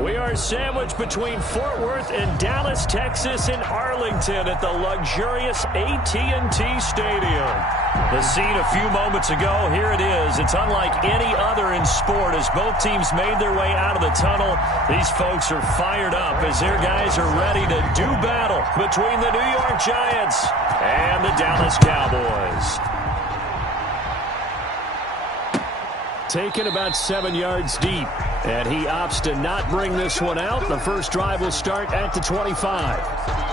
We are sandwiched between Fort Worth and Dallas, Texas, in Arlington at the luxurious AT&T Stadium. The scene a few moments ago, here it is. It's unlike any other in sport as both teams made their way out of the tunnel. These folks are fired up as their guys are ready to do battle between the New York Giants and the Dallas Cowboys. Taken about 7 yards deep, and he opts to not bring this one out. The first drive will start at the 25.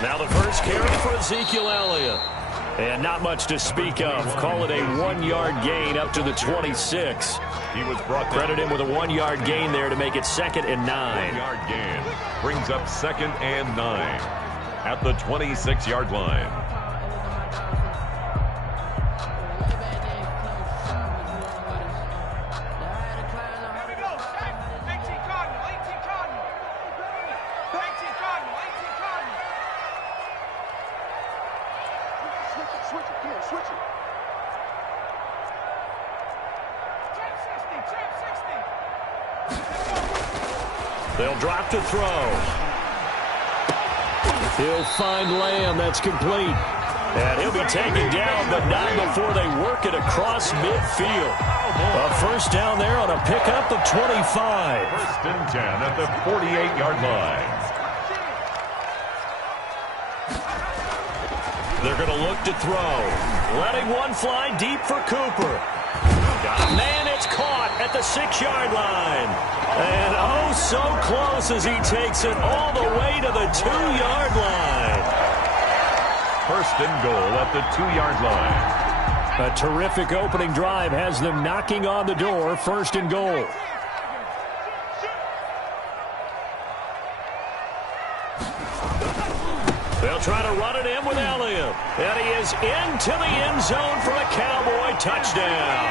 Now the first carry for Ezekiel Elliott. And not much to speak of. Call it a 1-yard gain up to the 26. He was brought Credit him with a 1-yard gain there to make it 2nd and 9. 1-yard gain brings up 2nd and 9 at the 26-yard line. They'll drop to throw. He'll find Lamb. That's complete. And he'll be taken down, but not before they work it across midfield. A first down there on a pickup of 25. 1st and 10 at the 48-yard line. They're going to look to throw. Letting one fly deep for Cooper. Man, it's caught at the 6-yard line. And oh, so close as he takes it all the way to the 2-yard line. 1st and goal at the 2-yard line. A terrific opening drive has them knocking on the door. 1st and goal. They'll try to run it in with Elliott. And he is into the end zone for a Cowboy touchdown.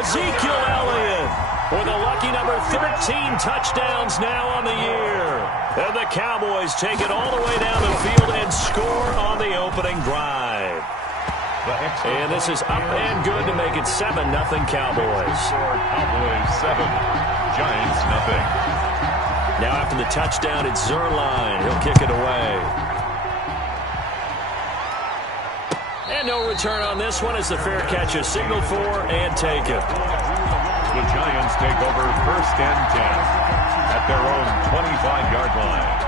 Ezekiel Elliott with a lucky number 13 touchdowns now on the year. And the Cowboys take it all the way down the field and score on the opening drive. And this is up and good to make it 7-0 Cowboys. Cowboys 7, Giants 0. Now after the touchdown, it's Zerline. He'll kick it away. And no return on this one as the fair catch is signaled for and taken. The Giants take over 1st and 10 at their own 25-yard line.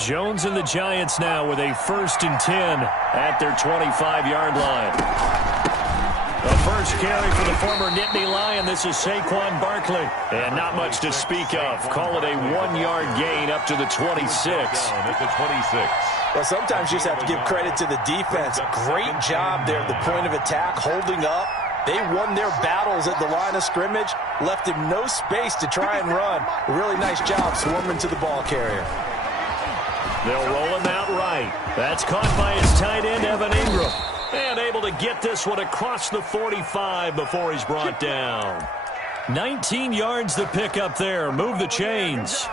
Jones and the Giants now with a 1st and 10 at their 25-yard line. The first carry for the former Nittany Lion. This is Saquon Barkley. And not much to speak of. Call it a 1-yard gain up to the 26. At the 26. Well, sometimes you just have to give credit to the defense. Great job there at the point of attack, holding up. They won their battles at the line of scrimmage, left him no space to try and run. A really nice job swarming to the ball carrier. They'll roll him out right. That's caught by his tight end, Evan Ingram. And able to get this one across the 45 before he's brought down. 19 yards to pick up there. Move the chains.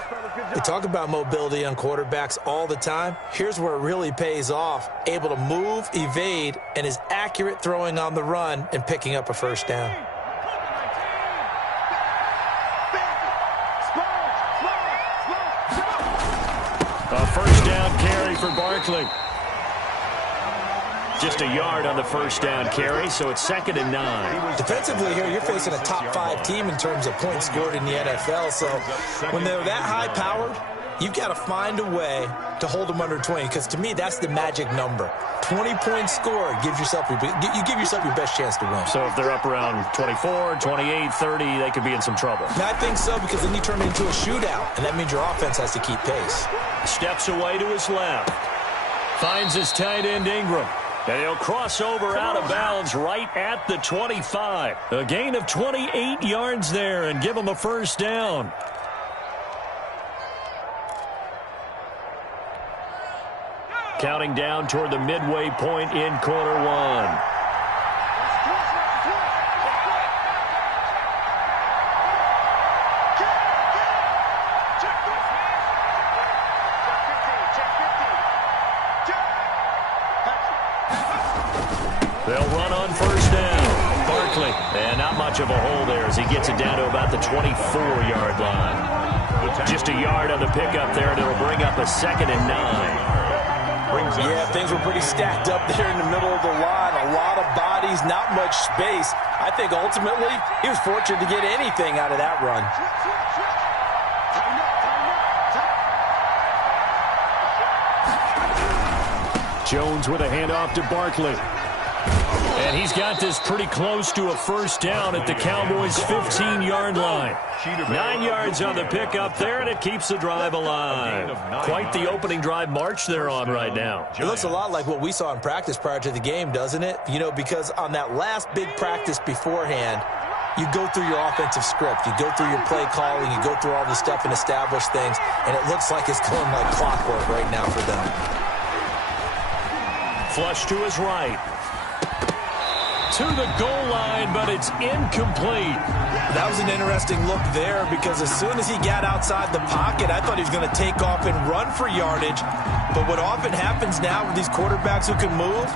They talk about mobility on quarterbacks all the time. Here's where it really pays off. Able to move, evade, and is accurate throwing on the run and picking up a first down. A first down carry for Barkley. Just a yard on the first down carry, so it's 2nd and 9. Defensively here, you're facing a top 5 team in terms of points scored in the NFL, so when they're that high-powered, you've got to find a way to hold them under 20, because to me, that's the magic number. 20-point score, you give yourself your best chance to win. So if they're up around 24, 28, 30, they could be in some trouble. And I think so, because then you turn it into a shootout, and that means your offense has to keep pace. Steps away to his left. Finds his tight end Ingram. And he'll cross over out of bounds right at the 25. A gain of 28 yards there and give him a first down. Counting down toward the midway point in quarter one. They'll run on first down. Barkley, and not much of a hole there as he gets it down to about the 24-yard line. Just a yard on the pickup there, and it'll bring up a 2nd and 9. Yeah, things were pretty stacked up there in the middle of the line. A lot of bodies, not much space. I think ultimately he was fortunate to get anything out of that run. Jones with a handoff to Barkley. And he's got this pretty close to a first down at the Cowboys' 15-yard line. 9 yards on the pickup there, and it keeps the drive alive. Quite the opening drive march they're on right now. It looks a lot like what we saw in practice prior to the game, doesn't it? You know, because on that last big practice beforehand, you go through your offensive script. You go through your play calling. You go through all the stuff and establish things, and it looks like it's going like clockwork right now for them. Flush to his right. To the goal line, but it's incomplete. That was an interesting look there, because as soon as he got outside the pocket, I thought he was going to take off and run for yardage. But what often happens now with these quarterbacks who can move,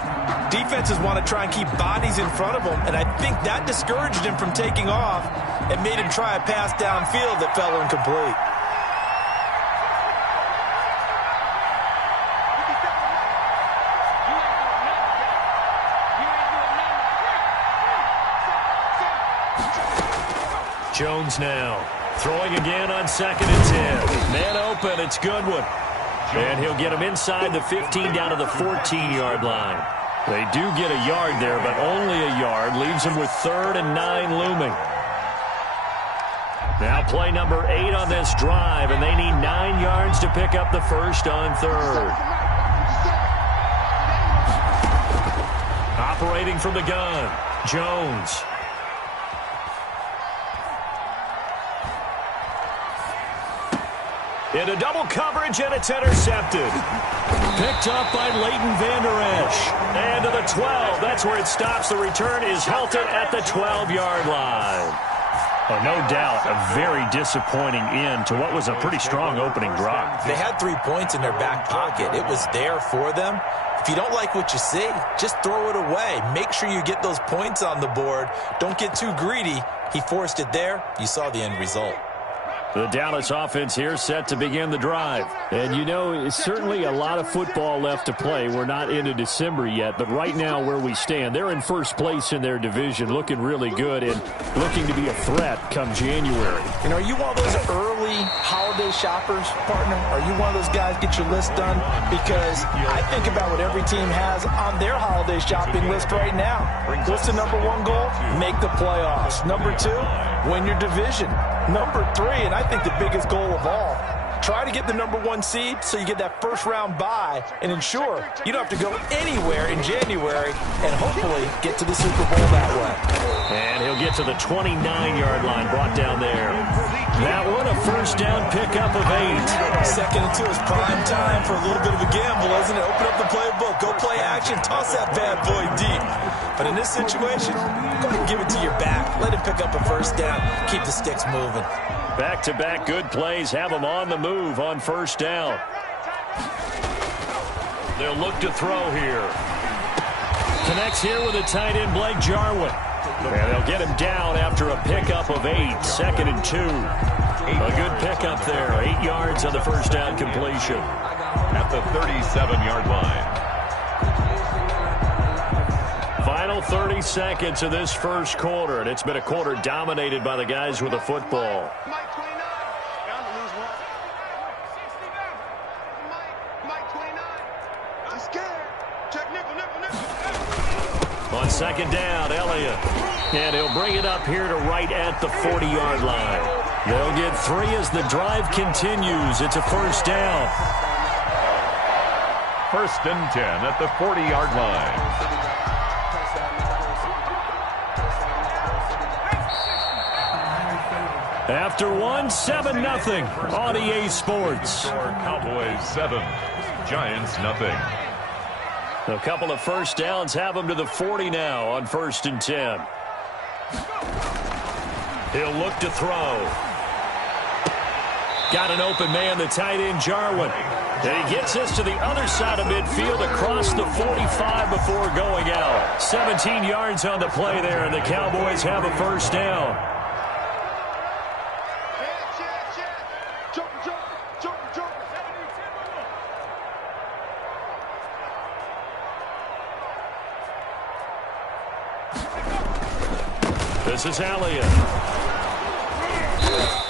defenses want to try and keep bodies in front of them, and I think that discouraged him from taking off and made him try a pass downfield that fell incomplete. Jones now throwing again on 2nd and 10. Man open, it's Goodwin. And he'll get him inside the 15 down to the 14-yard line. They do get a yard there, but only a yard. Leaves him with 3rd and 9 looming. Now play number 8 on this drive, and they need 9 yards to pick up the first on 3rd. Operating from the gun, Jones. Into double coverage, and it's intercepted. Picked up by Leighton Vander Esch. And to the 12. That's where it stops. The return is halted at the 12-yard line. Oh, no doubt a very disappointing end to what was a pretty strong opening drive. They had 3 points in their back pocket. It was there for them. If you don't like what you see, just throw it away. Make sure you get those points on the board. Don't get too greedy. He forced it there. You saw the end result. The Dallas offense here set to begin the drive. And, you know, it's certainly a lot of football left to play. We're not into December yet, but right now where we stand, they're in first place in their division, looking really good and looking to be a threat come January. And are you one of those early holiday shoppers, partner? Are you one of those guys get your list done? Because I think about what every team has on their holiday shopping list right now. What's the number 1 goal? Make the playoffs. Number 2, win your division. Number 3, and I think the biggest goal of all, try to get the number 1 seed so you get that first-round bye and ensure you don't have to go anywhere in January and hopefully get to the Super Bowl that way. And he'll get to the 29-yard line, brought down there. That one, a first down pickup of 8. 2nd and 2 is prime time for a little bit of a gamble, isn't it? Open up the playbook, go play action, toss that bad boy deep. But in this situation, go ahead and give it to your back. Let him pick up a first down, keep the sticks moving. Back-to-back good plays have them on the move on first down. They'll look to throw here. Connects here with a tight end, Blake Jarwin. And they'll get him down after a pickup of 8, 2nd and 2. A good pickup there, 8 yards on the first down completion. At the 37-yard line. Final 30 seconds of this first quarter, and it's been a quarter dominated by the guys with the football. second down, Elliott. And he'll bring it up here to right at the 40-yard line. They'll get 3 as the drive continues. It's a first down. First and 10 at the 40-yard line. After 7-0 on EA Sports. Cowboys 7, Giants nothing. A couple of first downs have them to the 40 now on first and 10. He'll look to throw. Got an open man, the tight end, Jarwin. And he gets us to the other side of midfield across the 45 before going out. 17 yards on the play there, and the Cowboys have a first down. This is Elliott.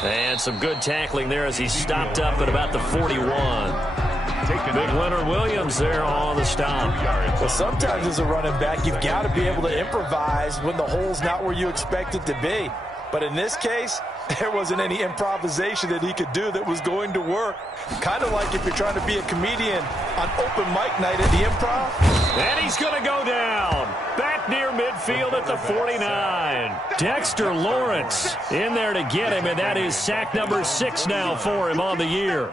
And some good tackling there as he stopped up at about the 41. Big Leonard Williams there on the stop. Well, sometimes as a running back, you've got to be able to improvise when the hole's not where you expect it to be. But in this case, there wasn't any improvisation that he could do that was going to work. Kind of like if you're trying to be a comedian on open mic night at the Improv. And he's going to go down. Back near midfield at the 49. Dexter Lawrence in there to get him, and that is sack number 6 now for him on the year.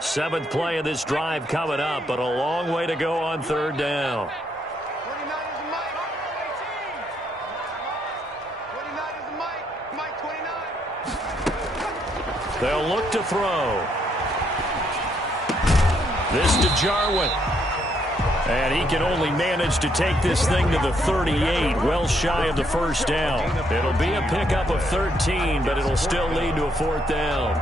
Seventh play of this drive coming up, but a long way to go on third down. They'll look to throw. This to Jarwin. And he can only manage to take this thing to the 38, well shy of the first down. It'll be a pickup of 13, but it'll still lead to a fourth down.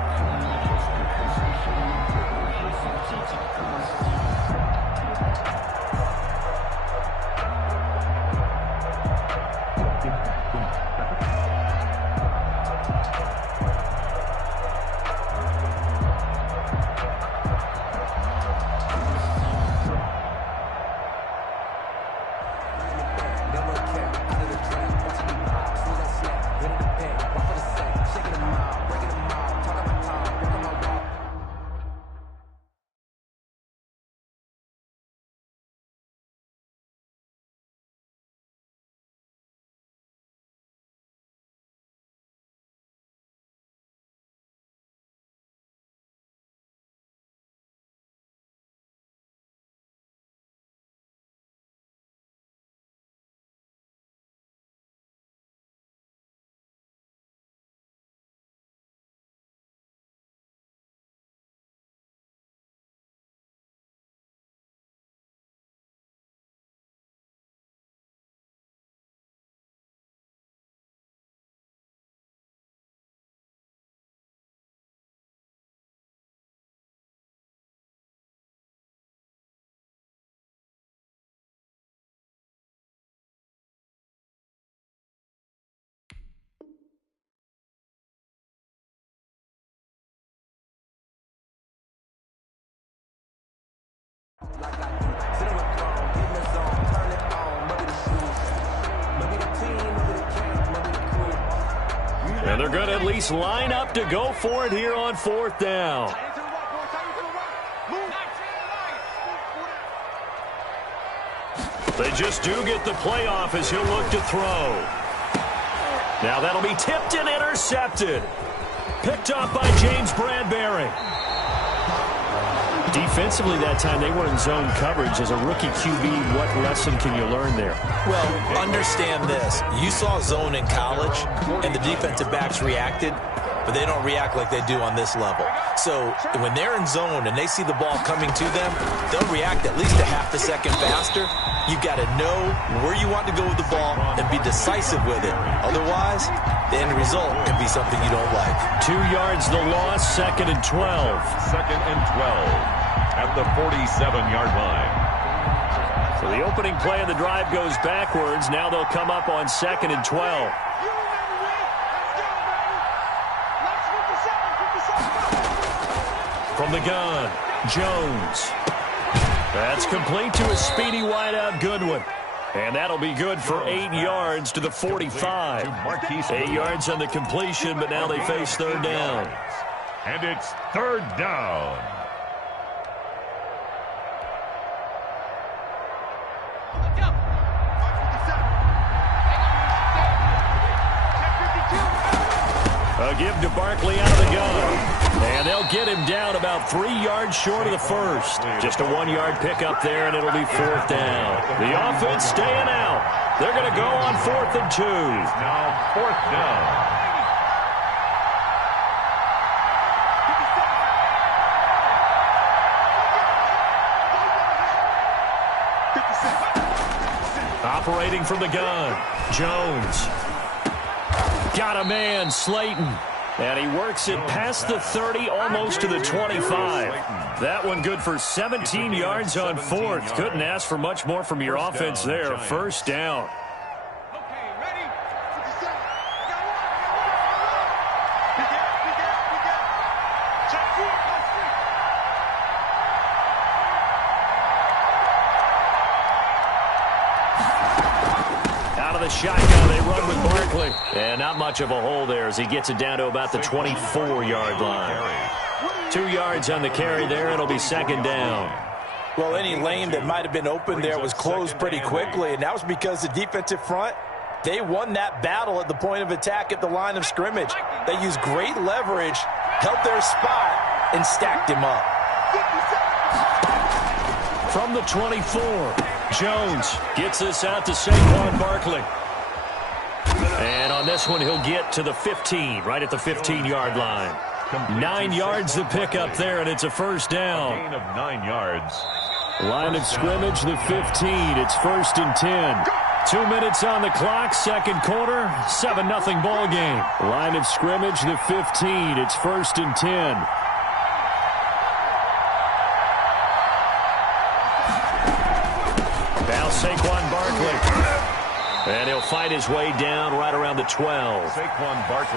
And they're going to at least line up to go for it here on fourth down. They just do get the playoff as he'll look to throw. Now that'll be tipped and intercepted. Picked off by James Bradbury. Defensively that time, they were in zone coverage. As a rookie QB, what lesson can you learn there? Well, understand this. You saw zone in college, and the defensive backs reacted, but they don't react like they do on this level. So when they're in zone and they see the ball coming to them, they'll react at least a half a second faster. You've got to know where you want to go with the ball and be decisive with it. Otherwise, the end result can be something you don't like. 2 yards the loss, 2nd and 12. 2nd and 12 at the 47-yard line. So the opening play of the drive goes backwards. Now they'll come up on 2nd and 12. From the gun, Jones. That's complete to a speedy wideout Goodwin. And that'll be good for 8 yards to the 45. 8 yards on the completion, but now they face third down. And it's third down. A give to Barkley out of the gun. And they'll get him down about 3 yards short of the first. Just a 1-yard pickup there, and it'll be fourth down. The offense staying out. They're going to go on 4th and 2. Now fourth down. Operating from the gun, Jones. Got a man, Slayton. And he works it past the 30, almost to the 25. That one good for 17 yards on fourth. Couldn't ask for much more from your offense there. First down. Shotgun, they run with Barkley. And not much of a hole there as he gets it down to about the 24-yard line. 2 yards on the carry there. It'll be second down. Well, any lane that might have been open there was closed pretty quickly, and that was because the defensive front, they won that battle at the point of attack at the line of scrimmage. They used great leverage, held their spot, and stacked him up. From the 24, Jones gets this out to Saquon Barkley. And on this one, he'll get to the 15, right at the 15-yard line. 9 yards to pick up there, and it's a first down. Gain of 9 yards. Line of scrimmage, the 15. It's 1st and 10. 2 minutes on the clock, second quarter, 7-0 ball game. Line of scrimmage, the 15. It's 1st and 10. Now Saquon Barkley. And he'll fight his way down right around the 12.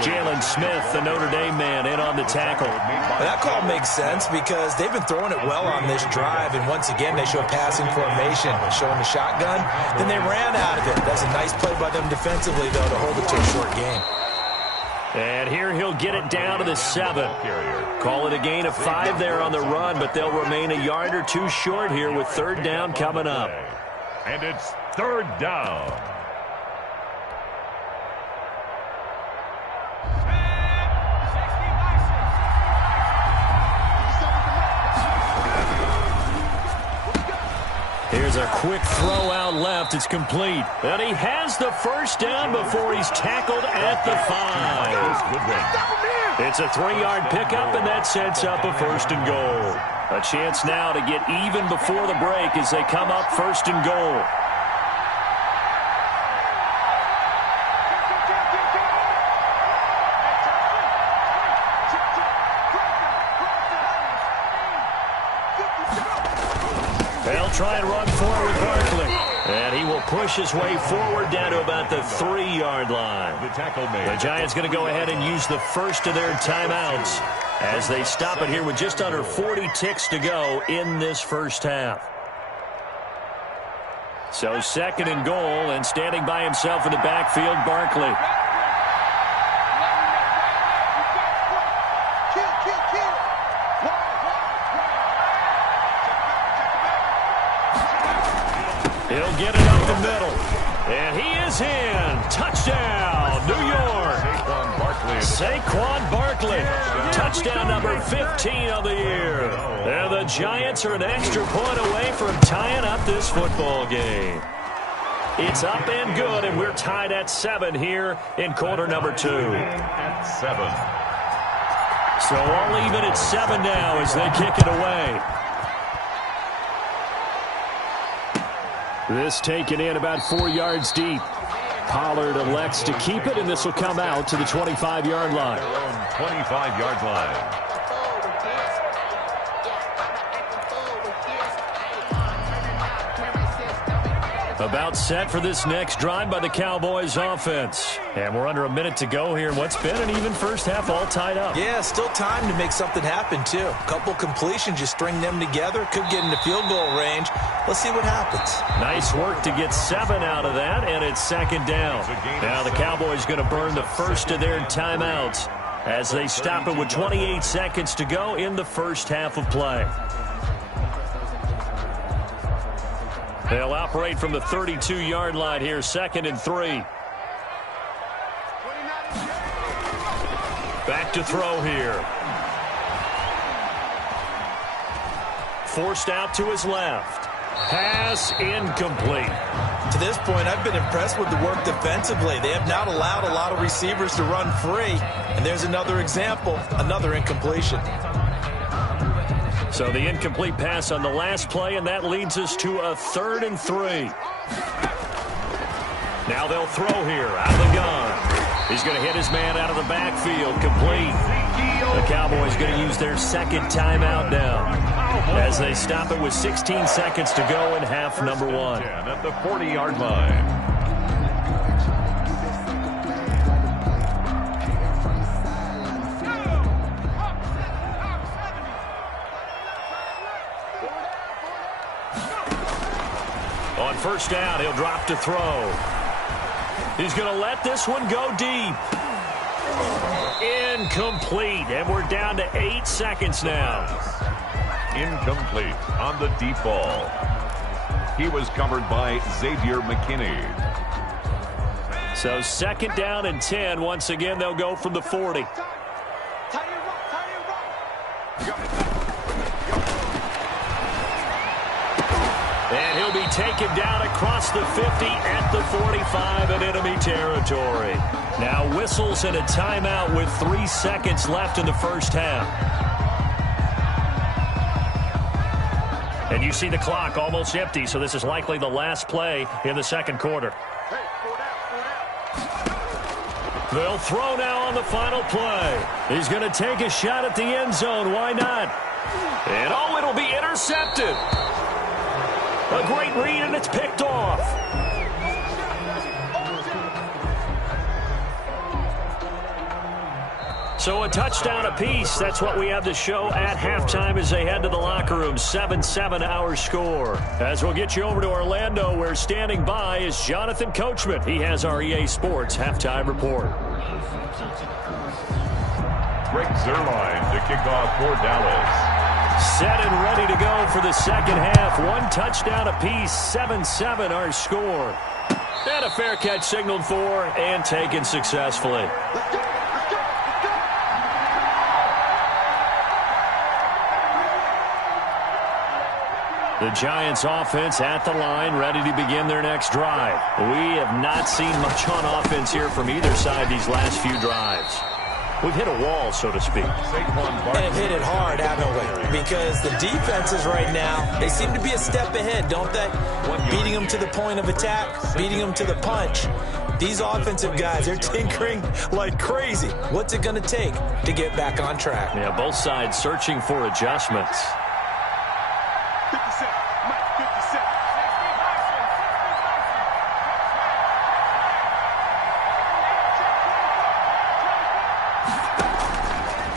Jalen Smith, the Notre Dame man, in on the tackle. Well, that call makes sense because they've been throwing it well on this drive, and once again they show passing formation, showing the shotgun. Then they ran out of it. That's a nice play by them defensively, though, to hold it to a short game. And here he'll get it down to the 7. Call it a gain of 5 there on the run, but they'll remain a yard or two short here with third down coming up. And it's third down. Here's a quick throw out left. It's complete. And he has the first down before he's tackled at the 5. It's a 3-yard pickup, and that sets up a 1st and goal. A chance now to get even before the break as they come up 1st and goal. They'll try and run forward with Barkley. And he will push his way forward down to about the 3-yard line. The Giants going to go ahead and use the first of their timeouts as they stop it here with just under 40 ticks to go in this first half. So 2nd and goal, and standing by himself in the backfield, Barkley. He'll get it up the middle. And he is in. Touchdown, New York. Saquon Barkley. Touchdown number 15 of the year. And the Giants are an extra point away from tying up this football game. It's up and good, and we're tied at 7 here in quarter number 2. At 7. So all even at 7 now as they kick it away. This taken in about 4 yards deep. Pollard elects to keep it, and this will come out to the 25-yard line. Their own 25-yard line. About set for this next drive by the Cowboys offense. And we're under a minute to go here in what's been an even first half, all tied up. Yeah, still time to make something happen, too. A couple completions, you string them together, could get into field goal range. Let's see what happens. Nice work to get 7 out of that, and it's second down. Now the Cowboys going to burn the first of their timeouts as they stop it with 28 seconds to go in the first half of play. They'll operate from the 32-yard line here, 2nd and 3. Back to throw here. Forced out to his left. Pass incomplete. To this point, I've been impressed with the work defensively. They have not allowed a lot of receivers to run free. And there's another example, another incompletion. So the incomplete pass on the last play, and that leads us to a 3rd and 3. Now they'll throw here out of the gun. He's going to hit his man out of the backfield, complete. The Cowboys going to use their second timeout now as they stop it with 16 seconds to go in half number 1. At the 40-yard line. On first down, he'll drop to throw. He's going to let this one go deep. Incomplete, and we're down to 8 seconds now. Incomplete on the deep ball. He was covered by Xavier McKinney. So 2nd down and 10. Once again, they'll go from the 40. And he'll be taken down across the 50 at the 45 in enemy territory. Now whistles and a timeout with 3 seconds left in the first half. And you see the clock almost empty, so this is likely the last play in the second quarter. They'll throw now on the final play. He's going to take a shot at the end zone. Why not? And oh, it'll be intercepted. A great read, and it's picked off. So a touchdown apiece. That's what we have to show at halftime as they head to the locker room. 7-7 our score. As we'll get you over to Orlando, where standing by is Jonathan Coachman. He has our EA Sports halftime report. Greg Zuerlein to kick off for Dallas. Set and ready to go for the second half. 1 touchdown apiece, 7-7 our score. And a fair catch signaled for and taken successfully. The Giants offense at the line, ready to begin their next drive. We have not seen much on offense here from either side these last few drives. We've hit a wall, so to speak. And have hit it hard, haven't we? Because the defenses right now, they seem to be a step ahead, don't they? Beating them to the point of attack, beating them to the punch. These offensive guys, they're tinkering like crazy. What's it going to take to get back on track? Yeah, both sides searching for adjustments.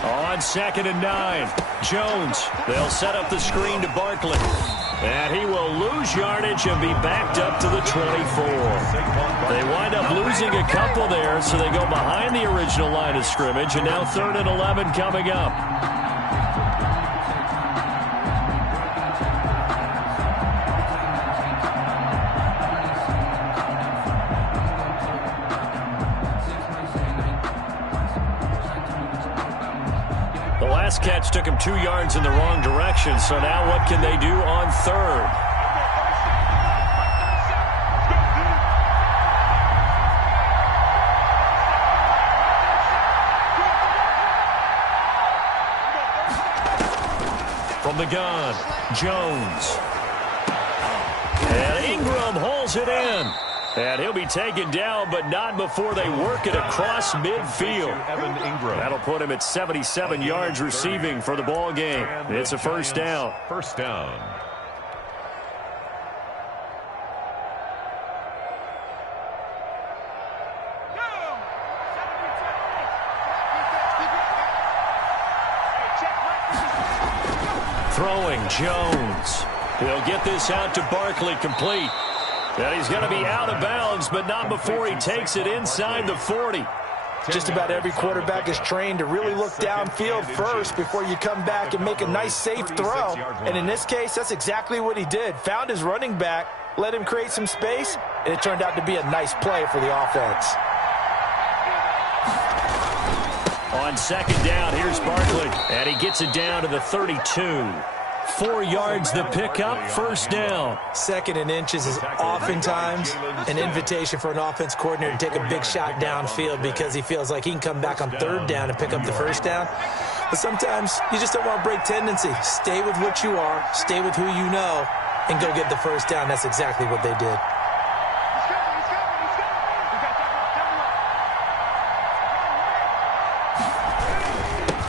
On 2nd and 9, Jones. They'll set up the screen to Barkley. And he will lose yardage and be backed up to the 24. They wind up losing a couple there, so they go behind the original line of scrimmage, and now 3rd and 11 coming up. The last catch took him 2 yards in the wrong direction, so now what can they do on 3rd? From the gun, Jones. And Ingram holds it in. And he'll be taken down, but not before they work it across midfield. That'll put him at 77 yards receiving for the ball game. It's a first down. First down. Throwing Jones. He'll get this out to Barkley, complete. And he's going to be out of bounds, but not before he takes it inside the 40. Just about every quarterback is trained to really look downfield first before you come back and make a nice, safe throw. And in this case, that's exactly what he did. Found his running back, let him create some space, and it turned out to be a nice play for the offense. On second down, here's Barkley, and he gets it down to the 32. 4 yards the pickup, first down. 2nd and inches is oftentimes an invitation for an offense coordinator to take a big shot downfield because he feels like he can come back on 3rd down and pick up the first down. But sometimes you just don't want to break tendency. Stay with what you are, stay with who you know, and go get the first down. That's exactly what they did.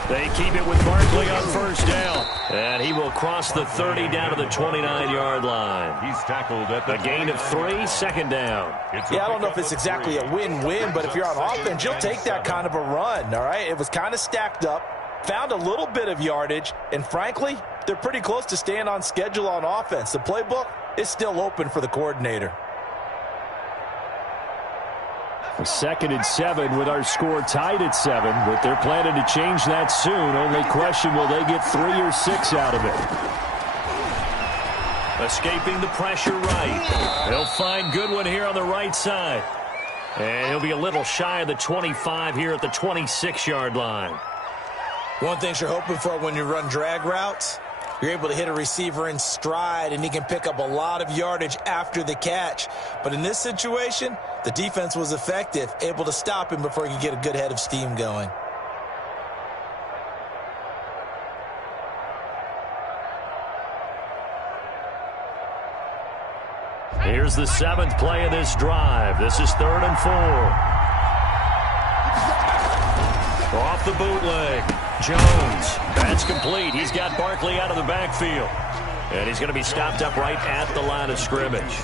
They keep it with Barkley on first down. And he will cross the 30 down to the 29-yard line. He's tackled at the gain of 3, second down. Yeah, I don't know if it's exactly a win-win, but if you're on offense, you'll take that kind of a run, all right? It was kind of stacked up, found a little bit of yardage, and frankly, they're pretty close to staying on schedule on offense. The playbook is still open for the coordinator. 2nd and 7 with our score tied at 7, but they're planning to change that soon. Only question, will they get 3 or 6 out of it? Escaping the pressure right. He'll find Goodwin here on the right side. And he'll be a little shy of the 25 here at the 26-yard line. One thing you're hoping for when you run drag routes, you're able to hit a receiver in stride, and he can pick up a lot of yardage after the catch. But in this situation, the defense was effective, able to stop him before he could get a good head of steam going. Here's the 7th play of this drive. This is 3rd and 4. Off the bootleg. Jones. That's complete. He's got Barkley out of the backfield. And he's going to be stopped up right at the line of scrimmage.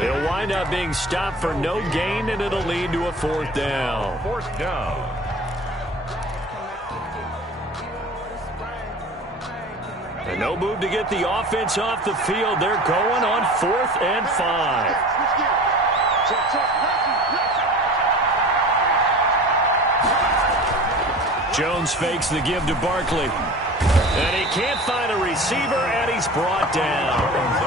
He'll wind up being stopped for no gain, and it'll lead to a 4th down. 4th down. And no move to get the offense off the field. They're going on 4th and 5. Jones fakes the give to Barkley. And he can't find a receiver, and he's brought down.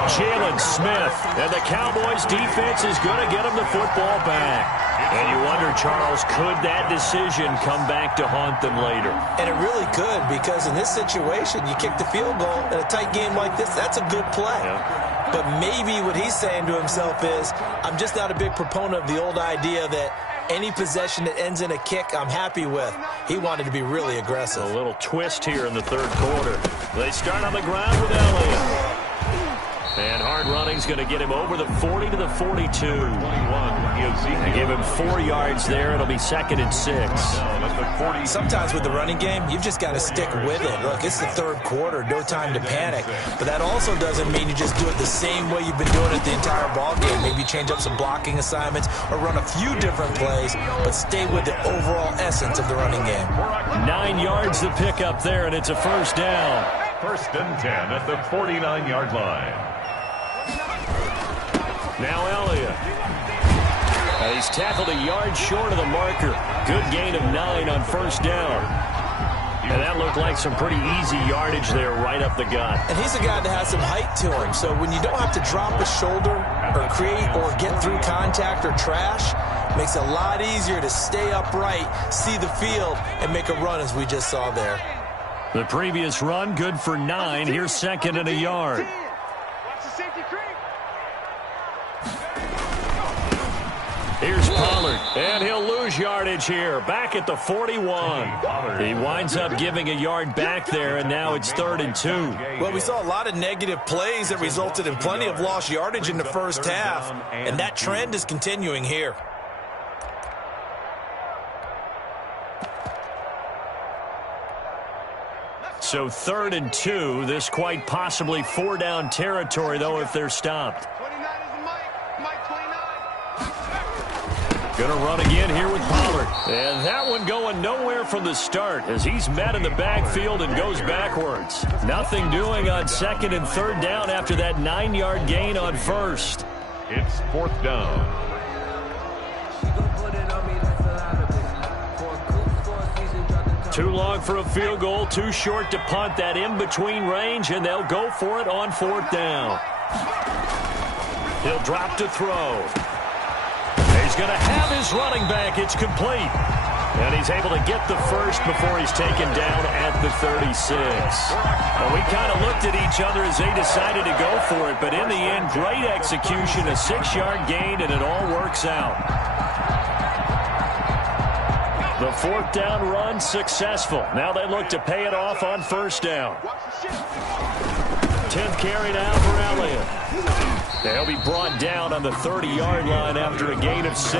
Jalen Smith. And the Cowboys defense is going to get him the football back. And you wonder, Charles, could that decision come back to haunt them later? And it really could, because in this situation, you kick the field goal in a tight game like this, that's a good play. Yeah. But maybe what he's saying to himself is, I'm just not a big proponent of the old idea that any possession that ends in a kick, I'm happy with. He wanted to be really aggressive. A little twist here in the 3rd quarter. They start on the ground with Elliott. And hard running's going to get him over the 40 to the 42. They give him 4 yards there. It'll be 2nd and 6. Sometimes with the running game, you've just got to stick with it. Look, it's the 3rd quarter, no time to panic. But that also doesn't mean you just do it the same way you've been doing it the entire ball game. Maybe change up some blocking assignments or run a few different plays, but stay with the overall essence of the running game. 9 yards to pick up there, and it's a 1st down. 1st and 10 at the 49-yard line. Now Elliott. He's tackled a yard short of the marker. Good gain of 9 on 1st down. And that looked like some pretty easy yardage there right up the gut. And he's a guy that has some height to him. So when you don't have to drop a shoulder or create or get through contact or trash, makes it a lot easier to stay upright, see the field, and make a run as we just saw there. The previous run, good for 9. Here's 2nd and a yard. Here's Pollard, and he'll lose yardage here, back at the 41. He winds up giving a yard back there, and now it's 3rd and 2. Well, we saw a lot of negative plays that resulted in plenty of lost yardage in the first half, and that trend is continuing here. So 3rd and 2, this quite possibly 4-down territory, though, if they're stopped. Going to run again here with Pollard. And that one going nowhere from the start as he's met in the backfield and goes backwards. Nothing doing on 2nd and 3rd down after that 9-yard gain on 1st. It's 4th down. Too long for a field goal, too short to punt. That in-between range, and they'll go for it on 4th down. He'll drop to throw. He's going to have his running back. It's complete. And he's able to get the first before he's taken down at the 36. Well, we kind of looked at each other as they decided to go for it, but in the end, great execution, a 6-yard gain, and it all works out. The 4th down run successful. Now they look to pay it off on 1st down. 10th carry now for Elliott. They'll be brought down on the 30-yard line after a gain of 6.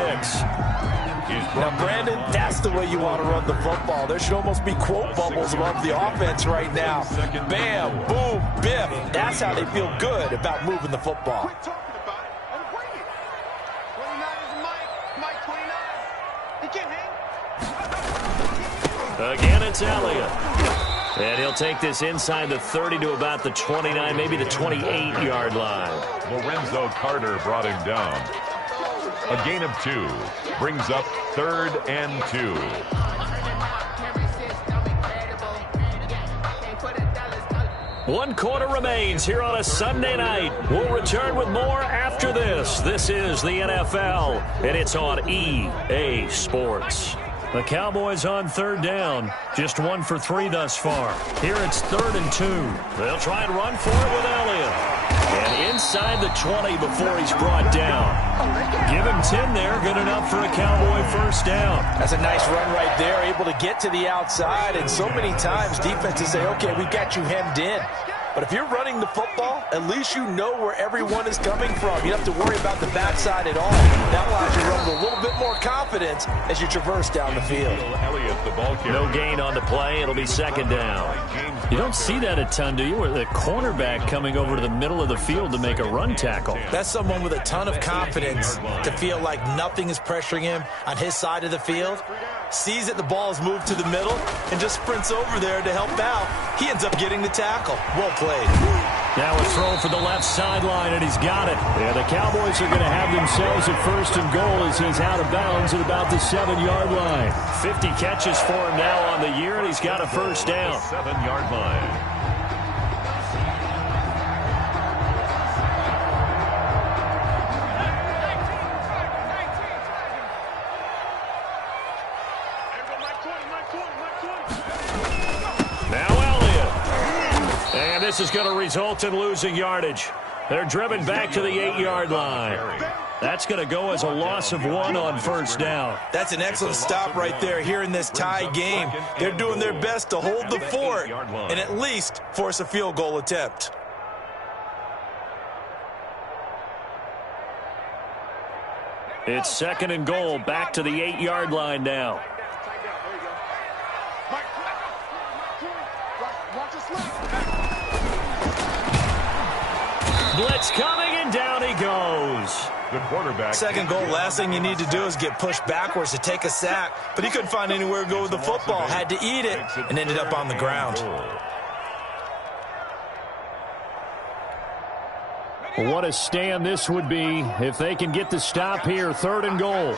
Now, Brandon, that's the way you want to run the football. There should almost be quote bubbles above the offense right now. Bam, boom, biff. That's how they feel good about moving the football. Again, it's Elliott. And he'll take this inside the 30 to about the 29, maybe the 28-yard line. Lorenzo Carter brought him down. A gain of 2 brings up 3rd and 2. One quarter remains here on a Sunday night. We'll return with more after this. This is the NFL, and it's on EA Sports. The Cowboys on 3rd down. Just 1 for 3 thus far. Here it's 3rd and 2. They'll try and run for it with Elliott. And inside the 20 before he's brought down. Give him 10 there. Good enough for a Cowboy 1st down. That's a nice run right there. Able to get to the outside. And so many times defenses say, okay, we got you hemmed in. But if you're running the football, at least you know where everyone is coming from. You don't have to worry about the backside at all. That allows you to run with a little bit more confidence as you traverse down the field. No gain on the play. It'll be 2nd down. You don't see that a ton, do you? Where the cornerback coming over to the middle of the field to make a run tackle. That's someone with a ton of confidence to feel like nothing is pressuring him on his side of the field. Sees that the ball is moved to the middle and just sprints over there to help out. He ends up getting the tackle. Well played. Now a throw for the left sideline, and he's got it. Yeah, the Cowboys are going to have themselves a 1st and goal as he's out of bounds at about the 7-yard line. 50 catches for him now on the year, and he's got a 1st down. 7-yard line. This is going to result in losing yardage. They're driven back to the 8-yard line. That's going to go as a loss of 1 on 1st down. That's an excellent stop right there here in this tie game. They're doing their best to hold the fort and at least force a field goal attempt. It's 2nd and goal, back to the 8-yard line now. Blitz coming, and down he goes. The quarterback. 2nd goal, last thing you need to do is get pushed backwards to take a sack. But he couldn't find anywhere to go with the football. Had to eat it and ended up on the ground. Well, what a stand this would be if they can get the stop here. 3rd and goal.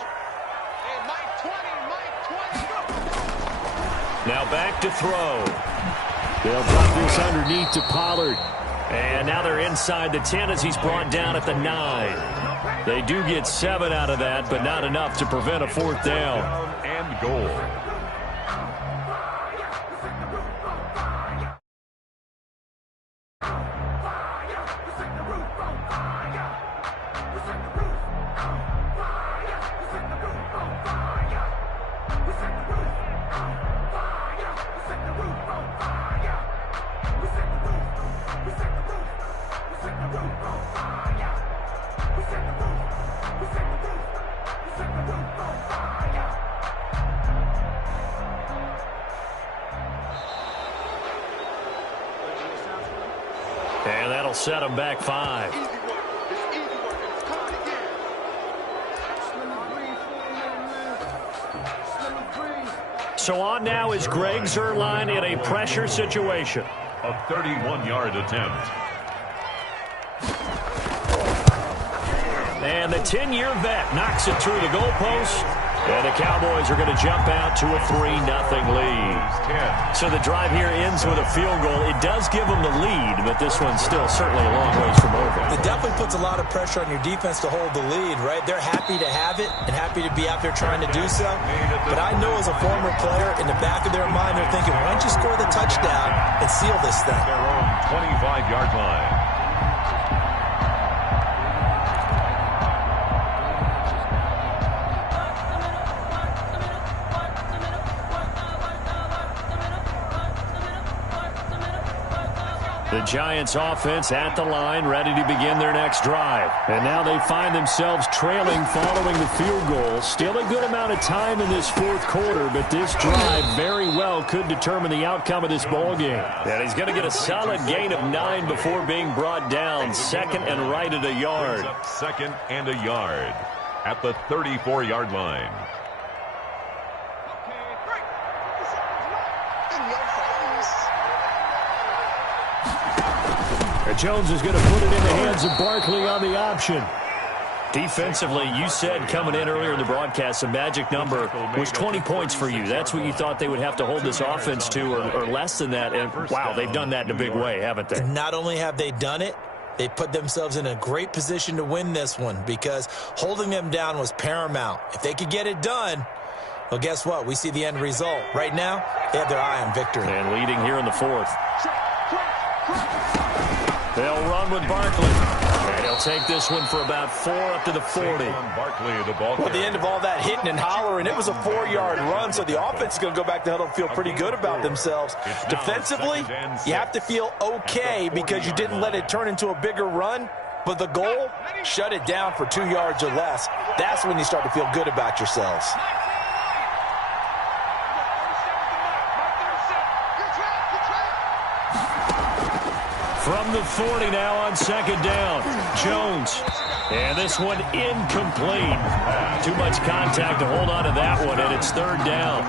Now back to throw. They'll drop this underneath to Pollard. And now they're inside the 10 as he's brought down at the 9. They do get 7 out of that, but not enough to prevent a 4th down. And goal. And that'll set them back 5. So on now is Greg Zuerlein in a pressure situation. A 31-yard attempt. And the 10-year vet knocks it through the goalpost. And the Cowboys are going to jump out to a 3-0 lead. So the drive here ends with a field goal. It does give them the lead, but this one's still certainly a long ways from over. It definitely puts a lot of pressure on your defense to hold the lead, right? They're happy to have it and happy to be out there trying to do so. But I know as a former player, in the back of their mind, they're thinking, why don't you score the touchdown and seal this thing? Their own 25-yard line. The Giants offense at the line, ready to begin their next drive. And now they find themselves trailing following the field goal. Still a good amount of time in this fourth quarter, but this drive very well could determine the outcome of this ball game. And he's going to get a solid gain of 9 before being brought down. Second and right at a yard. Second and a yard at the 34-yard line. Jones is going to put it in the hands of Barkley on the option. Defensively, you said coming in earlier in the broadcast, the magic number was 20 points for you. That's what you thought they would have to hold this offense to, or less than that. And, wow, they've done that in a big way, haven't they? Not only have they done it, they put themselves in a great position to win this one because holding them down was paramount. If they could get it done, well, guess what? We see the end result. Right now, they have their eye on victory. And leading here in the fourth. They'll run with Barkley. And he'll take this one for about 4 up to the 40. Barkley, the ball. Well, at the end of all that hitting and hollering, it was a 4-yard run, so the offense is going to go back to huddle and feel pretty good about themselves. Defensively, you have to feel okay because you didn't let it turn into a bigger run, but the goal, shut it down for 2 yards or less. That's when you start to feel good about yourselves. From the 40 now on second down. Jones. And this one incomplete. Too much contact to hold on to that one, and it's third down.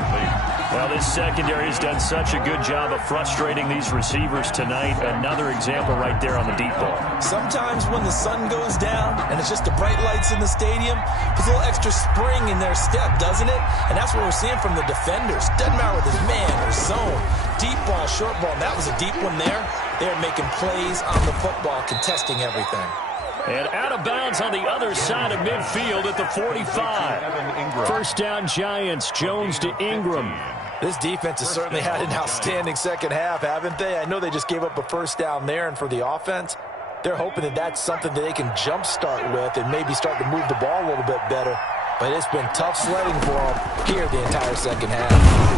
Well, this secondary has done such a good job of frustrating these receivers tonight. Another example right there on the deep ball. Sometimes when the sun goes down and it's just the bright lights in the stadium, there's a little extra spring in their step, doesn't it? And that's what we're seeing from the defenders. Doesn't matter with his man or zone. Deep ball, short ball, and that was a deep one there. They're making plays on the football, contesting everything. And out of bounds on the other side of midfield at the 45. First down Giants, Jones to Ingram. This defense has certainly had an outstanding second half, haven't they? I know they just gave up a first down there, and for the offense, they're hoping that that's something that they can jumpstart with and maybe start to move the ball a little bit better. But it's been tough sledding for them here the entire second half.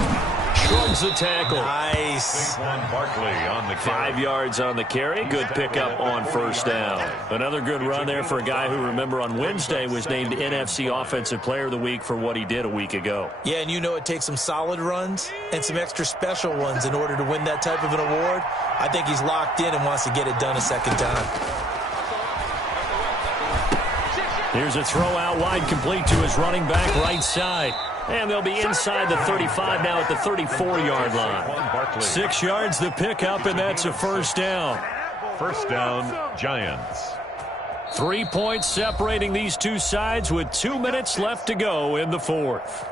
Shrugs the tackle. Nice. Barkley on the 5 yards on the carry. Good pickup on first down. Another good run there for a guy who, remember, on Wednesday was named NFC Offensive Player of the Week for what he did a week ago. Yeah, and you know it takes some solid runs and some extra special ones in order to win that type of an award. I think he's locked in and wants to get it done a second time. Here's a throw out wide, complete to his running back right side. And they'll be inside the 35 now at the 34-yard line. 6 yards the pickup, and that's a first down. First down, Giants. 3 points separating these two sides with 2 minutes left to go in the fourth.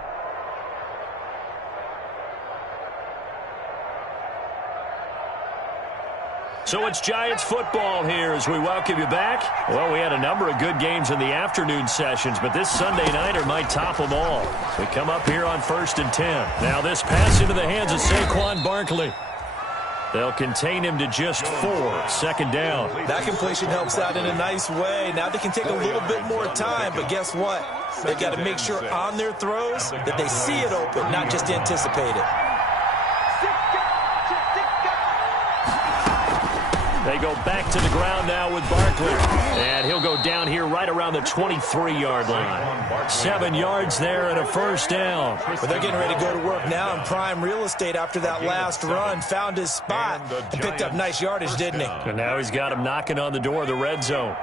So it's Giants football here as we welcome you back. Well, we had a number of good games in the afternoon sessions, but this Sunday nighter might top them all. We come up here on 1st and 10. Now this pass into the hands of Saquon Barkley. They'll contain him to just 4. Second down. That completion helps out in a nice way. Now they can take a little bit more time, but guess what? They've got to make sure on their throws that they see it open, not just anticipate it. They go back to the ground now with Barkley. And he'll go down here right around the 23-yard line. 7 yards there and a first down. But they're getting ready to go to work now in prime real estate after that last run. Found his spot and picked up nice yardage, didn't he? And now he's got him knocking on the door of the red zone.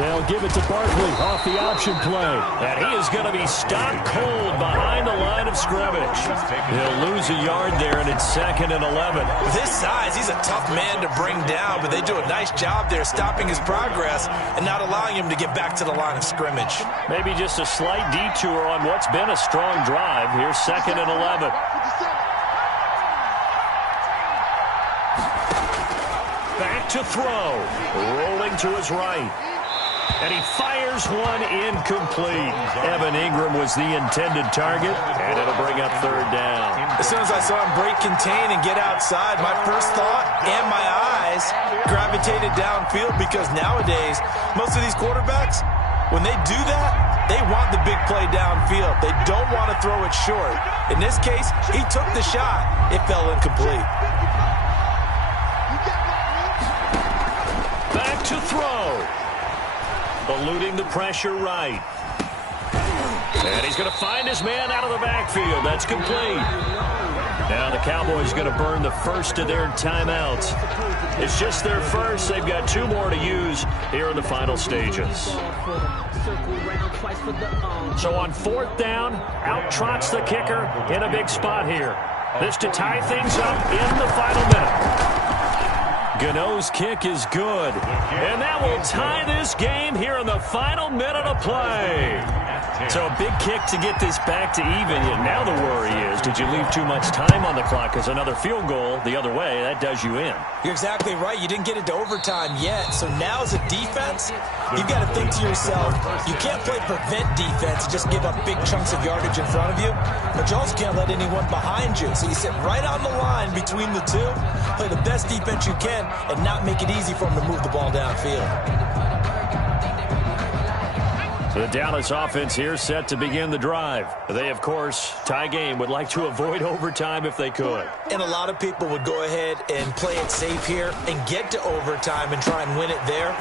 They'll give it to Barkley off the option play. And he is going to be stopped cold behind the line of scrimmage. He'll lose a yard there, and it's 2nd and 11. With his size, he's a tough man to bring down, but they do a nice job there stopping his progress and not allowing him to get back to the line of scrimmage. Maybe just a slight detour on what's been a strong drive. Here's 2nd and 11. Back to throw. Rolling to his right. And he fires one incomplete. Evan Ingram was the intended target, and it'll bring up 3rd down. As soon as I saw him break contain and get outside, my first thought and my eyes gravitated downfield, because nowadays, most of these quarterbacks, when they do that, they want the big play downfield. They don't want to throw it short. In this case, he took the shot. It fell incomplete. Back to throw. Eluding the pressure right. And he's going to find his man out of the backfield. That's complete. Now the Cowboys are going to burn the first of their timeouts. It's just their first. They've got 2 more to use here in the final stages. So on 4th down, out trots the kicker in a big spot here. This to tie things up in the final minute. Gano's kick is good. And that will tie this game here in the final minute of play. So a big kick to get this back to even. And now the worry is, did you leave too much time on the clock? Because another field goal the other way, that does you in. You're exactly right. You didn't get it to overtime yet. So now as a defense, you've got to think to yourself, you can't play prevent defense, just give up big chunks of yardage in front of you. But you also can't let anyone behind you. So you sit right on the line between the two, play the best defense you can, and not make it easy for them to move the ball downfield. The Dallas offense here set to begin the drive. They, of course, tie game, would like to avoid overtime if they could. And a lot of people would go ahead and play it safe here and get to overtime and try and win it there.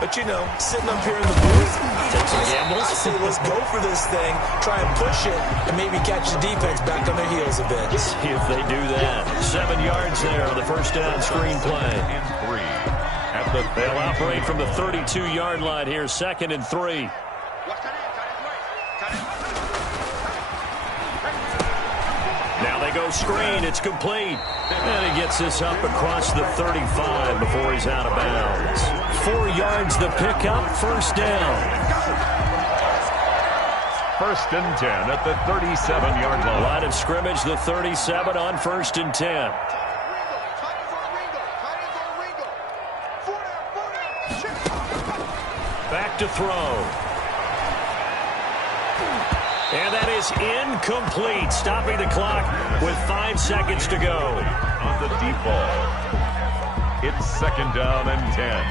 But, you know, sitting up here in the booth, I say let's go for this thing, try and push it, and maybe catch the defense back on their heels a bit. See if they do that. 7 yards there on the first down screen play. They'll operate from the 32-yard line here, 2nd and 3. Now they go screen. It's complete. And he gets this up across the 35 before he's out of bounds. 4 yards the pickup, first down. 1st and 10 at the 37-yard line. Line of scrimmage, the 37 on 1st and 10. Back to throw. And that is incomplete, stopping the clock with 5 seconds to go. On the deep ball, it's 2nd down and 10.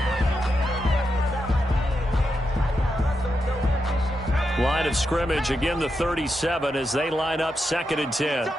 Line of scrimmage, again the 37 as they line up 2nd and 10.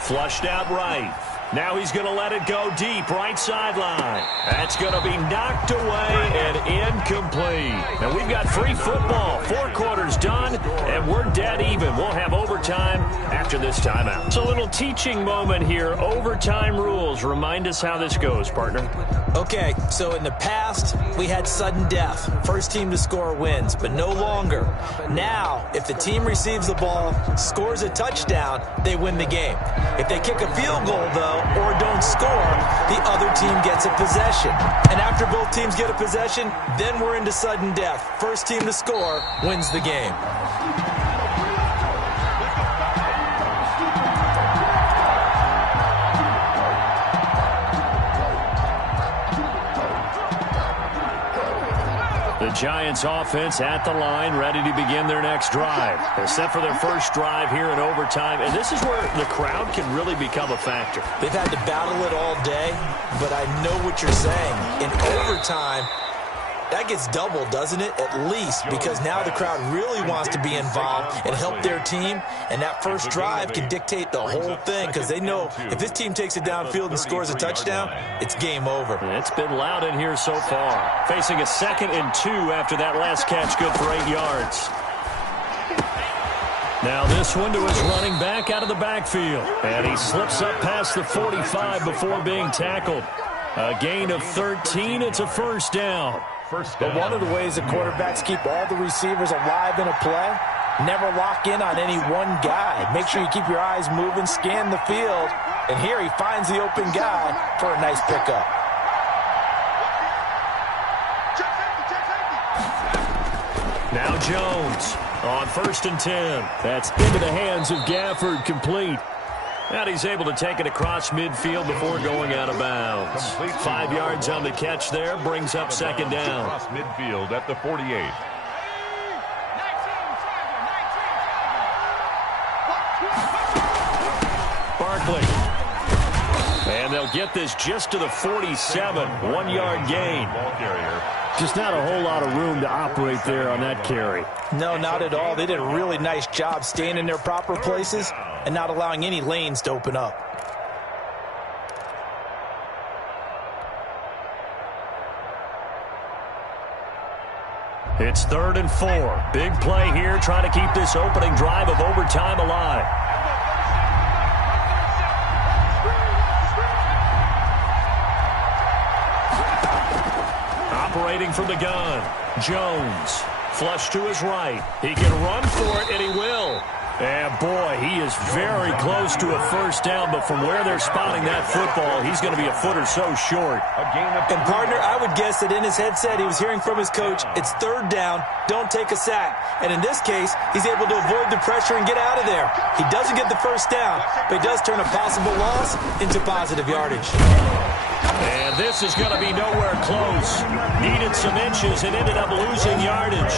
Flushed out right. Now he's going to let it go deep, right sideline. That's going to be knocked away and incomplete. And we've got free football. 4 quarters done, and we're dead even. We'll have overtime after this timeout. It's a little teaching moment here. Overtime rules. Remind us how this goes, partner. Okay, so in the past, we had sudden death. First team to score wins, but no longer. Now, if the team receives the ball, scores a touchdown, they win the game. If they kick a field goal, though, or don't score, the other team gets a possession. And after both teams get a possession, then we're into sudden death. First team to score wins the game. The Giants offense at the line, ready to begin their next drive. They're set for their first drive here in overtime, and this is where the crowd can really become a factor. They've had to battle it all day, but I know what you're saying. In overtime, that gets doubled, doesn't it? At least, because now the crowd really wants to be involved and help their team, and that first drive can dictate the whole thing, because they know if this team takes it downfield and scores a touchdown, it's game over. It's been loud in here so far. Facing a 2nd and 2 after that last catch, good for 8 yards. Now this one to his running back out of the backfield. And he slips up past the 45 before being tackled. A gain of 13. It's a first down. But one of the ways that quarterbacks keep all the receivers alive in a play, never lock in on any one guy. Make sure you keep your eyes moving, scan the field. And here he finds the open guy for a nice pickup. Now Jones on 1st and 10. That's into the hands of Gafford, complete. And he's able to take it across midfield before going out of bounds. 5 yards on the catch there, brings up second down. Across midfield at the 48. Barkley. And they'll get this just to the 47. 1-yard gain. Ball carrier. Just not a whole lot of room to operate there on that carry. No, not at all. They did a really nice job staying in their proper places and not allowing any lanes to open up. It's 3rd and 4. Big play here, trying to keep this opening drive of overtime alive. Operating from the gun, Jones. Flush to his right. He can run for it, and he will. And, boy, he is very close to a first down, but from where they're spotting that football, he's going to be a foot or so short. And, partner, I would guess that in his headset he was hearing from his coach, it's 3rd down, don't take a sack. And in this case, he's able to avoid the pressure and get out of there. He doesn't get the first down, but he does turn a possible loss into positive yardage. And this is going to be nowhere close. Needed some inches and ended up losing yardage.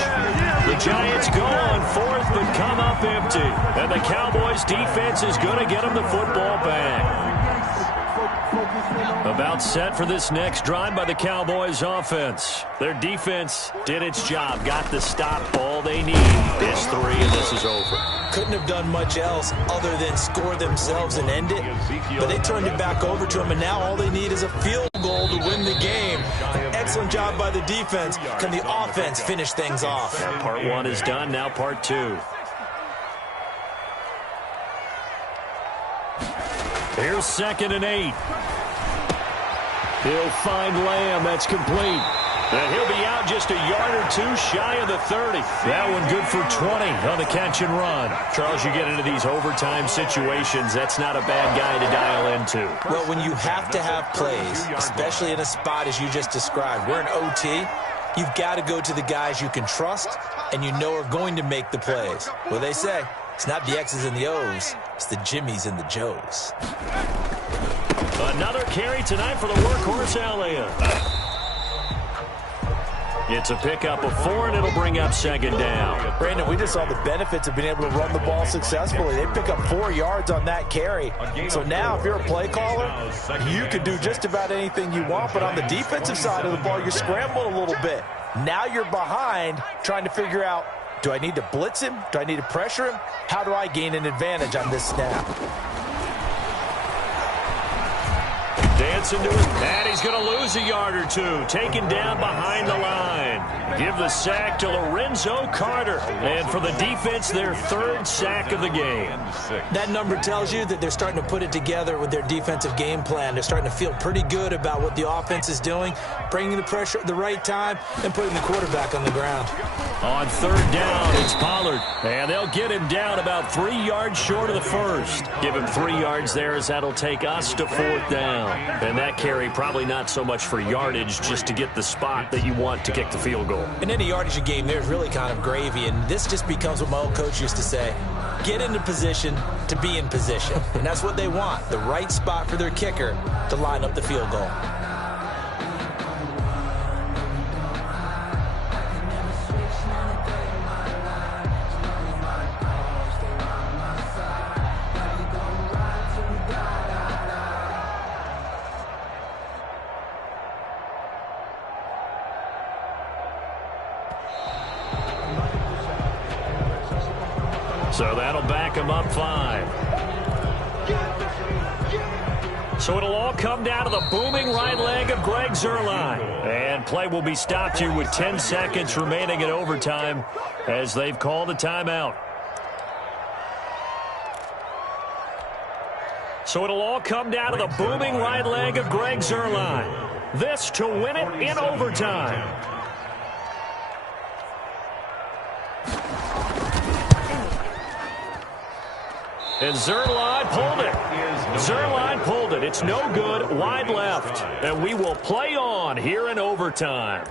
The Giants go on 4th but come up empty. And the Cowboys defense is going to get them the football back. About set for this next drive by the Cowboys offense. Their defense did its job, got the stop, all they need. It's 3 and this is over. Couldn't have done much else other than score themselves and end it. But they turned it back over to him, and now all they need is a field goal to win the game. An excellent job by the defense. Can the offense finish things off? Yeah, part 1 is done, now part 2. Here's 2nd and 8. He'll find Lamb. That's complete. And he'll be out just a yard or 2 shy of the 30. That one good for 20 on the catch and run. Charles, you get into these overtime situations, that's not a bad guy to dial into. Well, when you have to have plays, especially in a spot as you just described, we're in OT, you've got to go to the guys you can trust and you know are going to make the plays. Well, they say it's not the X's and the O's, it's the Jimmies and the Joes. Another carry tonight for the workhorse Elliott. It's a pickup of 4, and it'll bring up 2nd down. Brandon, we just saw the benefits of being able to run the ball successfully. They pick up 4 yards on that carry. So now if you're a play caller, you can do just about anything you want. But on the defensive side of the ball, you're scrambling a little bit. Now you're behind trying to figure out, do I need to blitz him? Do I need to pressure him? How do I gain an advantage on this snap? Dancing to him, and he's going to lose a yard or 2. Taken down behind the line. Give the sack to Lorenzo Carter. And for the defense, their 3rd sack of the game. That number tells you that they're starting to put it together with their defensive game plan. They're starting to feel pretty good about what the offense is doing, bringing the pressure at the right time, and putting the quarterback on the ground. On 3rd down, it's Pollard. And they'll get him down about 3 yards short of the 1st. Give him 3 yards there as that'll take us to 4th down. And that carry probably not so much for yardage, just to get the spot that you want to kick the field goal. In any yardage game, there's really kind of gravy, and this just becomes what my old coach used to say. Get into position to be in position. And that's what they want, the right spot for their kicker to line up the field goal. So that'll back him up 5. So it'll all come down to the booming right leg of Greg Zuerlein. And play will be stopped here with 10 seconds remaining in overtime as they've called a timeout. So it'll all come down to the booming right leg of Greg Zuerlein. This to win it in overtime. And Zuerlein pulled it. Zuerlein pulled it. It's no good. Wide left. And we will play on here in overtime.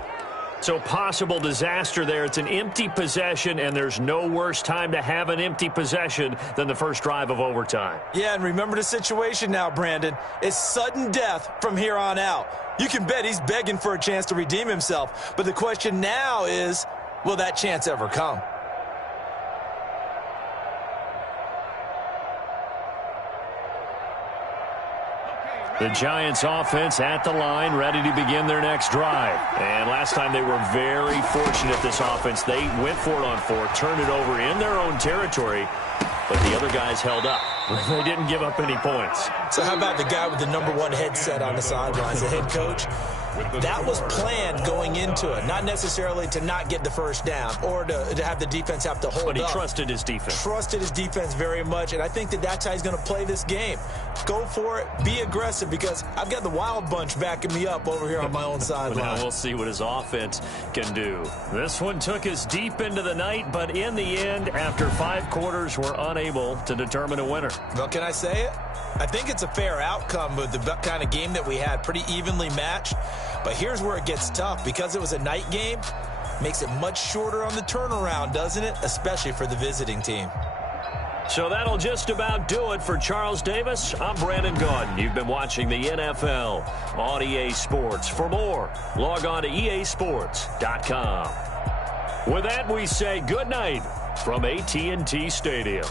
So possible disaster there. It's an empty possession, and there's no worse time to have an empty possession than the first drive of overtime. Yeah, and remember the situation now, Brandon. It's sudden death from here on out. You can bet he's begging for a chance to redeem himself. But the question now is, will that chance ever come? The Giants offense at the line, ready to begin their next drive. And last time they were very fortunate, this offense. They went for it on fourth, turned it over in their own territory, but the other guys held up. They didn't give up any points. So how about the guy with the #1 headset on the sidelines, the head coach? That was planned going into it, not necessarily to not get the first down or to have the defense have to hold up. But he trusted his defense. Trusted his defense very much, and I think that's how he's going to play this game. Go for it. Be aggressive, because I've got the wild bunch backing me up over here on my own sideline. Now we'll see what his offense can do. This one took us deep into the night, but in the end, after 5 quarters, we're unable to determine a winner. Well, can I say it? I think it's a fair outcome with the kind of game that we had, pretty evenly matched. But here's where it gets tough. Because it was a night game, makes it much shorter on the turnaround, doesn't it? Especially for the visiting team. So that'll just about do it for Charles Davis. I'm Brandon Gaudin. You've been watching the NFL on EA Sports. For more, log on to easports.com. With that, we say good night from AT&T Stadium.